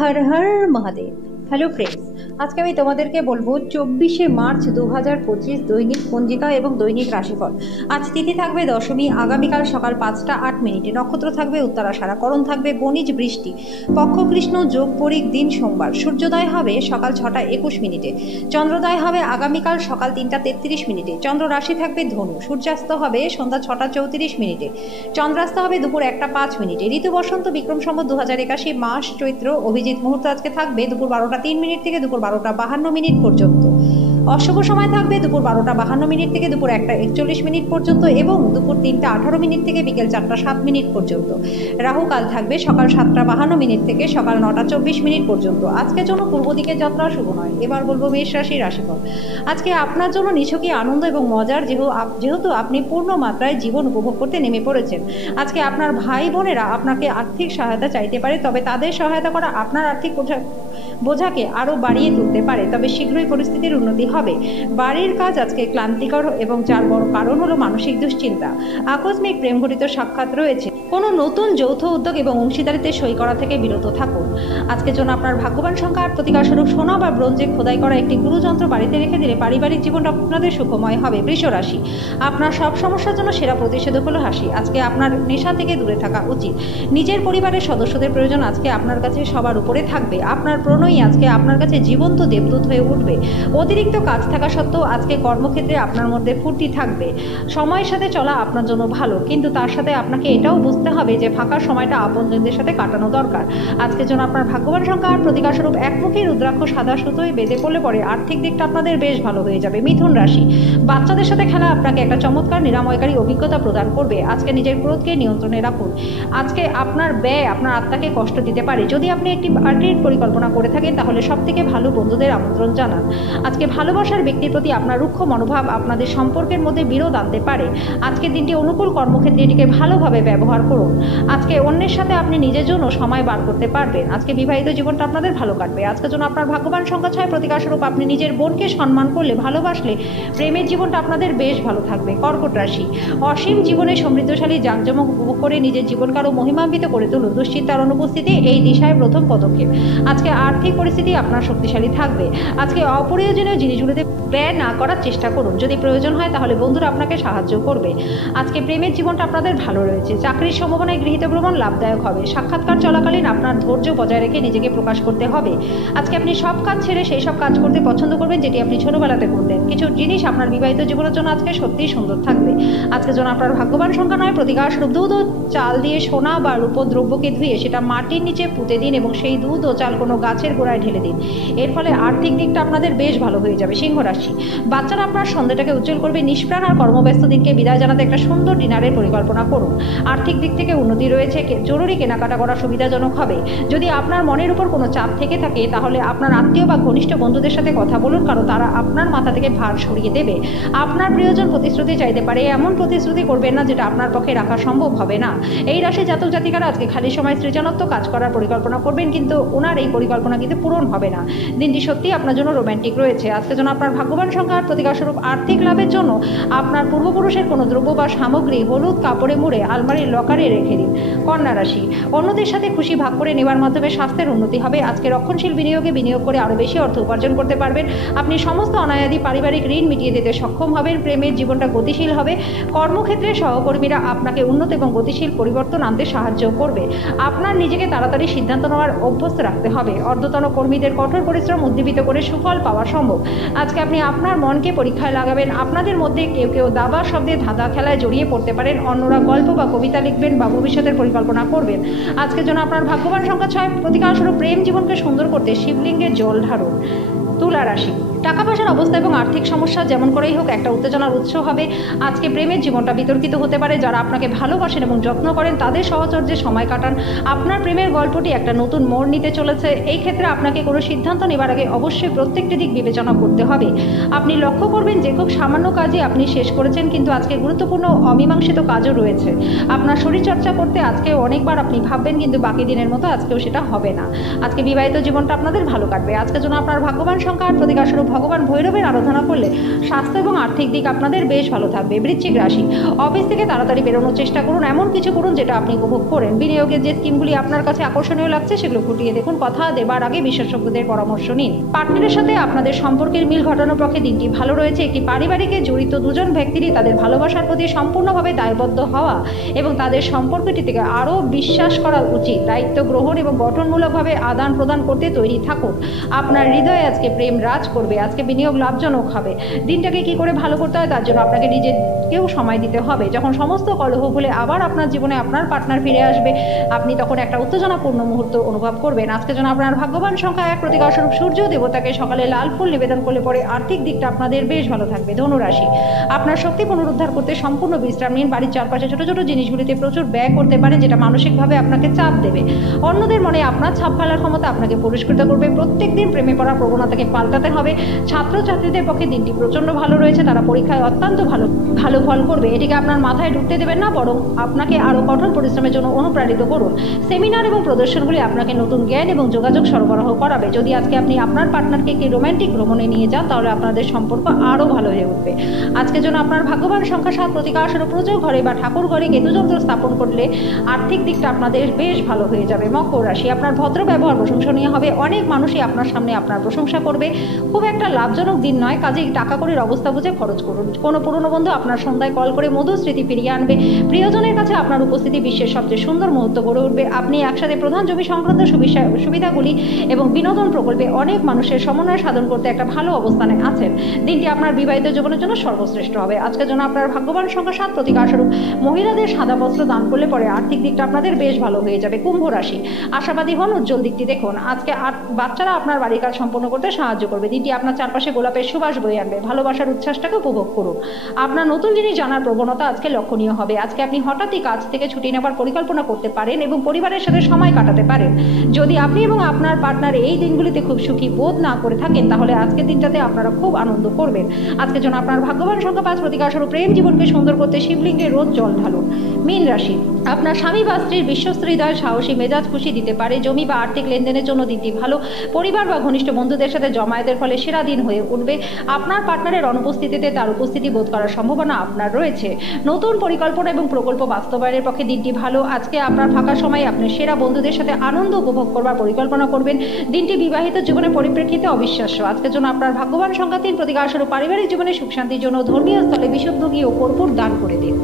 Har Har Mahadev. Hello friends, আজকে আমি তোমাদেরকে বলবো 24শে মার্চ 2025 দৈনিক পঞ্জিকা এবং দৈনিক রাশিফল। আজ তিথি থাকবে দশমী, আগামীকাল সকাল 5টা 8 মিনিটে, নক্ষত্র থাকবে উত্তরাষাঢ়া, করণ থাকবে বণিজ বৃষ্টি, পক্ষ কৃষ্ণ, যোগ পরিক, দিন সোমবার, সূর্যোদয় হবে সকাল 6টা 21 মিনিটে, চন্দ্রোদয় হবে আগামীকাল সকাল 3টা 33 মিনিটে, চন্দ্র রাশি থাকবে ধনু, সূর্যাস্ত হবে সন্ধ্যা 6টা 34 মিনিটে, চন্দ্রাস্ত হবে দুপুর 1টা 5 মিনিটে, ঋতু বসন্ত, বিক্রম সম্বত 2081, মাস চৈত্র, অভিজিৎ মুহূর্ত আজকে থাকবে দুপুর 12টা 3 মিনিট থেকে দুপুর 12টা 52 মিনিট পর্যন্ত। অশুভ সময় থাকবে দুপুর 12টা 52 মিনিট থেকে দুপুর 1টা 41 মিনিট পর্যন্ত এবং দুপুর 3টা 18 মিনিট থেকে বিকেল 4টা 7 মিনিট পর্যন্ত। রাহুকাল থাকবে সকাল 7টা 52 মিনিট থেকে সকাল 9টা 24 মিনিট পর্যন্ত। আজকের জন্য পূর্ব দিকের যাত্রা শুভ নয়। এবার বলবো মেষ রাশির রাশিফল। আজকে আপনার জন্য নিছকই আনন্দ এবং মজার, যেহেতু আপনি পূর্ণ মাত্রায় জীবন উপভোগ করতে নেমে পড়েছেন। আজকে আপনার ভাই বোনেরা আপনাকে আর্থিক সহায়তা চাইতে পারে, তবে তাদের সহায়তা করা আপনার আর্থিক বোঝাকে আরও বাড়িয়ে তুলতে পারে, তবে শীঘ্রই পরিস্থিতির উন্নতি হবে। বাড়ির কাজ আজকে ক্লান্তিকর এবং যার বড় কারণ হলো মানসিক দুশ্চিন্তা। আকস্মিক প্রেমঘটিত সাক্ষাৎ রয়েছে। কোনো নতুন যৌথ উদ্যোগ এবং অংশীদারিতে সই করা থেকে বিরত থাকুন। আজকের জন্য আপনার ভাগ্যবান সংখ্যা আর প্রতিকারস্বরূপ সোনা বা ব্রোঞ্জে খোদাই করা একটি গুরুযন্ত্র বাড়িতে রেখে দিলে পারিবারিক জীবনটা আপনাদের সুখময় হবে। বৃষ রাশি, আপনার সব সমস্যার জন্য সেরা প্রতিষেধক হলো হাসি। আজকে আপনার নেশা থেকে দূরে থাকা উচিত। নিজের পরিবারের সদস্যদের প্রয়োজন আজকে আপনার কাছে সবার উপরে থাকবে। আপনার প্রণয়ী আজকে আপনার কাছে জীবন্ত দেবদূত হয়ে উঠবে। অতিরিক্ত কাজ থাকা সত্ত্বেও আজকে কর্মক্ষেত্রে আপনার মধ্যে ফুর্তি থাকবে। সময়ের সাথে চলা আপনার জন্য ভালো, কিন্তু তার সাথে আপনাকে এটাও বুঝতে হবে যে ফাঁকা সময়টা আপনজনদের সাথে কাটানো দরকার। আজকের জন্য আপনার ভাগ্যবান সংখ্যা আর প্রতিকারস্বরূপ একমুখী রুদ্রাক্ষ সাদা সুতোয় বেঁধে পড়লে পরে আর্থিক দিকটা আপনাদের বেশ ভালো হয়ে যাবে। মিথুন রাশি, বাচ্চাদের সাথে খেলা আপনাকে একটা চমৎকার নিরাময়কারী অভিজ্ঞতা প্রদান করবে। আজকে নিজের ক্রোধকে নিয়ন্ত্রণে রাখুন। আজকে আপনার ব্যয় আপনার আত্মাকে কষ্ট দিতে পারে। যদি আপনি একটি পার্টির পরিকল্পনা করে থাকেন তাহলে সব থেকে ভালো বন্ধুদের আমন্ত্রণ জানান। আজকে ভালোবাসার ব্যক্তির প্রতি আপনার রুক্ষ মনোভাব আপনাদের সম্পর্কের মধ্যে বিরোধ আনতে পারে। আজকের দিনটি অনুকূল, কর্মক্ষেত্রে এটিকে ভালোভাবে ব্যবহার করুন। আজকে অন্যের সাথে আপনি নিজের জন্য সময় বার করতে পারবেন। আজকে বিবাহিত জীবনটা আপনাদের ভালো কাটবে। আজকের জন্য আপনার ভাগ্যবান সংখ্যা 6, প্রতিকারস্বরূপ আপনি নিজের বোনকে সম্মান করলে, ভালোবাসলে প্রেমের জীবনটা আপনাদের বেশ ভালো থাকবে। কর্কট রাশি, অসীম জীবনে সমৃদ্ধশালী জাঁকজমক উপভোগ করে নিজের জীবনকে আরও মহিমান্বিত করে তুলুন। দুশ্চিন্তার অনুপস্থিতি এই দিশায় প্রথম পদক্ষেপ। আজকে আর্থিক পরিস্থিতি আপনার শক্তিশালী থাকবে। আজকে অপ্রয়োজনীয় জিনিসগুলোতে ব্যয় না করার চেষ্টা করুন। যদি প্রয়োজন হয় তাহলে বন্ধুরা আপনাকে সাহায্য করবে। আজকে প্রেমের জীবনটা আপনাদের ভালো রয়েছে। চাকরির সম্ভাবনায় গৃহীত ভ্রমণ লাভদায়ক হবে। সাক্ষাৎকার চলাকালীন আপনার ধৈর্য বজায় রেখে নিজেকে প্রকাশ করতে হবে। আজকে আপনি সব কাজ ছেড়ে সেই সব কাজ করতে পছন্দ করবেন যেটি আপনি ছোটবেলাতে করতেন। কিছু জিনিস আপনার বিবাহিত জীবনের জন্য আজকে সত্যিই সুন্দর থাকবে। আজকের জন্য আপনার ভাগ্যবান সংখ্যা 9, প্রতিকারস্বরূপ দুধ ও চাল দিয়ে সোনা বা রূপোর দ্রব্যকে ধুয়ে সেটা মাটির নিচে পুঁতে দিন এবং সেই দুধ ও চাল কোনো গাছের গোড়ায় ঢেলে দিন। এর ফলে আর্থিক দিকটা আপনাদের বেশ ভালো হয়ে যাবে। সিংহ রাশি, বাচ্চারা আপনার সন্ধ্যাটাকে উজ্জ্বল করবে। নিষ্প্রাণ আর কর্মব্যস্ত দিনকে বিদায় জানাতে একটা সুন্দর ডিনারের পরিকল্পনা করুন। আর্থিক দিক থেকে উন্নতি রয়েছে। জরুরি কেনাকাটা করা সুবিধাজনক হবে। যদি আপনার মনের উপর কোনো চাপ থেকে থাকে তাহলে আপনার আত্মীয় বা ঘনিষ্ঠ বন্ধুদের সাথে কথা বলুন, কারণ তারা আপনার মাথা থেকে ভার সরিয়ে দেবে। আপনার প্রিয়জন প্রতিশ্রুতি চাইতে পারে। এমন প্রতিশ্রুতি করবেন না যেটা আপনার পক্ষে রাখা সম্ভব হবে না। এই রাশি জাতক জাতিকারা আজকে খালি সময় সৃজনাত্মক কাজ করার পরিকল্পনা করবেন, কিন্তু ওনার এই পরিকল্পনা কিন্তু পূরণ হবে না। দিনটি সত্যিই আপনার জন্য রোম্যান্টিক রয়েছে। আজকের জন্য আপনার ভাগ্যবান সংখ্যার প্রতিকারস্বরূপ আর্থিক লাভের জন্য আপনার পূর্বপুরুষের কোনো দ্রব্য বা সামগ্রী হলুদ কাপড়ে মুড়ে আলমারির লকারে রেখে দিন। কন্যা রাশি, অন্যদের সাথে খুশি ভাগ করে নেওয়ার মাধ্যমে স্বাস্থ্যের উন্নতি হবে। আজকে রক্ষণশীল বিনিয়োগে বিনিয়োগ করে আরও বেশি অর্থ উপার্জন করতে পারবেন। আপনি সমস্ত অনায়াদি পারিবারিক ঋণ মিটিয়ে দিতে সক্ষম হবেন। প্রেমের জীবনটা গতিশীল হবে। কর্মক্ষেত্রে সহকর্মীরা আপনাকে উন্নত এবং গতিশীল পরিবর্তন আনতে সাহায্য করবে। আপনার নিজেকে তাড়াতাড়ি সিদ্ধান্ত নেওয়ার অভ্যস্ত রাখতে হবে। অর্ধতন কর্মীদের কঠোর পরিশ্রম উদ্দীপিত করে সুফল পাওয়া সম্ভব। আজকে আপনি আপনার মনকে পরীক্ষায় লাগাবেন। আপনাদের মধ্যে কেউ কেউ দাবা শব্দে ধাঁধা খেলায় জড়িয়ে পড়তে পারেন। অন্যরা গল্প বা কবিতা লিখবেন বা ভবিষ্যতের পরিকল্পনা করবেন। আজকের জন্য আপনার ভাগ্যবান সংখ্যা 6, প্রতিকারস্বরূপ প্রেম জীবনকে সুন্দর করতে শিবলিঙ্গে জল ঢালুন। তুলা রাশি, টাকা পয়সার অবস্থা এবং আর্থিক সমস্যা যেমন করেই হোক একটা উত্তেজনার উৎস হবে। আজকে প্রেমের জীবনটা বিতর্কিত হতে পারে। যারা আপনাকে ভালোবাসেন এবং যত্ন করেন তাদের সহচর্যে সময় কাটান। আপনার প্রেমের গল্পটি একটা নতুন মোড় নিতে চলেছে। এই ক্ষেত্রে আপনাকে কোনো সিদ্ধান্ত নেবার আগে অবশ্যই প্রত্যেকটি দিক বিবেচনা করতে হবে। আপনি লক্ষ্য করবেন যে খুব সামান্য কাজে আপনি শেষ করেছেন, কিন্তু আজকে গুরুত্বপূর্ণ অমীমাংসিত কাজও রয়েছে। আপনার শরীরচর্চা করতে আজকে অনেকবার আপনি ভাববেন, কিন্তু বাকি দিনের মতো আজকেও সেটা হবে না। আজকে বিবাহিত জীবনটা আপনাদের ভালো কাটবে। আজকের জন্য আপনার ভাগ্যবান সংখ্যা 8, প্রতিকার স্বরূপ ভগবান ভৈরবের আরাধনা করলে স্বাস্থ্য এবং আর্থিক দিক আপনাদের বেশ ভালো থাকবে। বৃশ্চিক রাশি, অফিস থেকে তাড়াতাড়ি বেরোনোর চেষ্টা করুন, এমন কিছু করুন যেটা আপনি উপভোগ করেন। বিনিয়োগের যে স্কিমগুলি আপনার কাছে আকর্ষণীয় লাগছে সেগুলো ফুটিয়ে দেখুন, কথা দেবার আগে বিশেষজ্ঞদের পরামর্শ নিন। পার্টনারের সাথে আপনাদের সম্পর্কের মিল ঘটানোর পক্ষে দিনটি ভালো রয়েছে। একটি পরিবারে জড়িত দুজন ব্যক্তিরই তাদের ভালোবাসার প্রতি সম্পূর্ণভাবে দায়বদ্ধ হওয়া এবং তাদের সম্পর্কটি থেকে আরও বিশ্বাস করা উচিত। দায়িত্ব গ্রহণ এবং গঠনমূলকভাবে আদান প্রদান করতে তৈরি থাকুন। আপনার হৃদয়ে আজকে প্রেম রাজ করবে। আজকে বিনিয়োগ লাভজনক হবে। দিনটাকে কি করে ভালো করতে হয় তার জন্য আপনাকে নিজেকেও সময় দিতে হবে। যখন সমস্ত কলহ ভুলে আবার আপনার জীবনে আপনার পার্টনার ফিরে আসবে, আপনি তখন একটা উত্তেজনাপূর্ণ মুহূর্ত অনুভব করবেন। আজকে যেন আপনার ভাগ্যবান সংখ্যা 1, প্রতিকার স্বরূপ সূর্য দেবতাকে সকালে লাল ফুল নিবেদন করলে পরে আর্থিক দিকটা আপনাদের বেশ ভালো থাকবে। ধনুরাশি, আপনার শক্তি পুনরুদ্ধার করতে সম্পূর্ণ বিশ্রাম নিন। বাড়ির চারপাশে ছোট ছোট জিনিসগুলিতে প্রচুর ব্যয় করতে পারেন, যেটা মানসিকভাবে আপনাকে চাপ দেবে। অন্যদের মনে আপনার ছাপ ফেলার ক্ষমতা আপনাকে পুরস্কৃত করবে। প্রত্যেক দিন প্রেমে পড়ার প্রবণতাকে পাল্টাতে হবে। ছাত্রছাত্রীদের পক্ষে দিনটি প্রচণ্ড ভালো রয়েছে। তারা পরীক্ষায় অত্যন্ত ভালো ফল করবে। এটিকে আপনার মাথায় ঢুকতে দেবেন না, বরং আপনাকে আরও কঠোর পরিশ্রমের জন্য অনুপ্রাণিত করুন। সেমিনার এবং প্রদর্শনগুলি আপনাকে নতুন জ্ঞান এবং যোগাযোগ সরবরাহ করাবে। যদি আজকে আপনি আপনার পার্টনারকে একটি রোম্যান্টিক ভ্রমণে নিয়ে যান, তাহলে আপনাদের সম্পর্ক আরও ভালো হয়ে উঠবে। আজকের জন্য আপনার ভাগ্যবান সংখ্যা 7, প্রতিকার স্বরূপ পুজো ঘরে বা ঠাকুর ঘরে কেতুযন্ত্র স্থাপন করলে আর্থিক দিকটা আপনাদের বেশ ভালো হয়ে যাবে। মকর রাশি, আপনার ভদ্র ব্যবহার প্রশংসনীয় হবে। অনেক মানুষই আপনার সামনে আপনার প্রশংসা করবে। খুব একটা লাভজনক দিন নয়, কাজেই টাকা কড়ির অবস্থা বুঝে খরচ করুন। কোনো পুরনো বন্ধু আপনার সন্ধ্যায় কল করে মধুর স্মৃতি ফিরিয়ে আনবে। প্রিয়জনের কাছে আপনার উপস্থিতি বিশ্বের সবচেয়ে সুন্দর মুহূর্ত গড়ে উঠবে। আপনি একসাথে প্রধান জমি সংক্রান্ত সুবিধাগুলি এবং বিনোদন প্রকল্পে অনেক মানুষের সমন্বয় সাধন করতে একটা ভালো অবস্থানে আছেন। দিনটি আপনার বিবাহিত জীবনের জন্য সর্বশ্রেষ্ঠ হবে। আজকের জন্য আপনার ভাগ্যবান সংখ্যা 7, প্রতিকার স্বরূপ মহিলাদের সাদা বস্ত্র দান করলে পরে আর্থিক দিকটা আপনাদের বেশ ভালো হয়ে যাবে। কুম্ভ রাশি, আশাবাদী হন, উজ্জ্বল দিকটি দেখুন। আজকে বাচ্চারা আপনার বাড়ির কাজ সম্পন্ন করতে সাহায্য করবে। দিনটি আপনার চারপাশে গোলাপের সুবাস বয়ে আনবে। ভালোবাসার উচ্ছ্বাসটাকে উপভোগ করুন। আপনার নতুন জিনিস জানার প্রবণতা আজকে লক্ষণীয় হবে। আজকে আপনি হঠাৎই কাজ থেকে ছুটি নেবার পরিকল্পনা করতে পারেন এবং পরিবারের সাথে সময় কাটাতে পারেন। যদি আপনি এবং আপনার পার্টনার এই দিনগুলিতে খুব সুখী বোধ না করে থাকেন, তাহলে আজকের দিনটাতে আপনারা খুব আনন্দ করবেন। আজকের জন্য আপনার ভাগ্যবান সংখ্যা 5, প্রতিকার স্বরূপ প্রেম জীবনকে সুন্দর করতে শিবলিঙ্গে রোজ জল ঢালুন। মীন রাশি, আপনার স্বামী বা স্ত্রীর বিশ্বস্ত হৃদয় সাহসী মেজাজ খুশি দিতে পারে। জমি বা আর্থিক লেনদেনের জন্য দিনটি ভালো। পরিবার বা ঘনিষ্ঠ বন্ধুদের সাথে জমায়েতের ফলে সেরা দিন হয়ে উঠবে। আপনার পার্টনারের অনুপস্থিতিতে তার উপস্থিতি বোধ করার সম্ভাবনা আপনার রয়েছে। নতুন পরিকল্পনা এবং প্রকল্প বাস্তবায়নের পক্ষে দিনটি ভালো। আজকে আপনার ফাঁকা সময় আপনার সেরা বন্ধুদের সাথে আনন্দ উপভোগ করবার পরিকল্পনা করবেন। দিনটি বিবাহিত জীবনের পরিপ্রেক্ষিতে অবিশ্বাস্য। আজকের জন্য আপনার ভাগ্যবান সংখ্যা 3, প্রতিকার স্বরূপ পারিবারিক জীবনে সুখ শান্তির জন্য ধর্মীয় স্থলে বিশুদ্ধ ঘি ও কর্পূর দান করে দিন।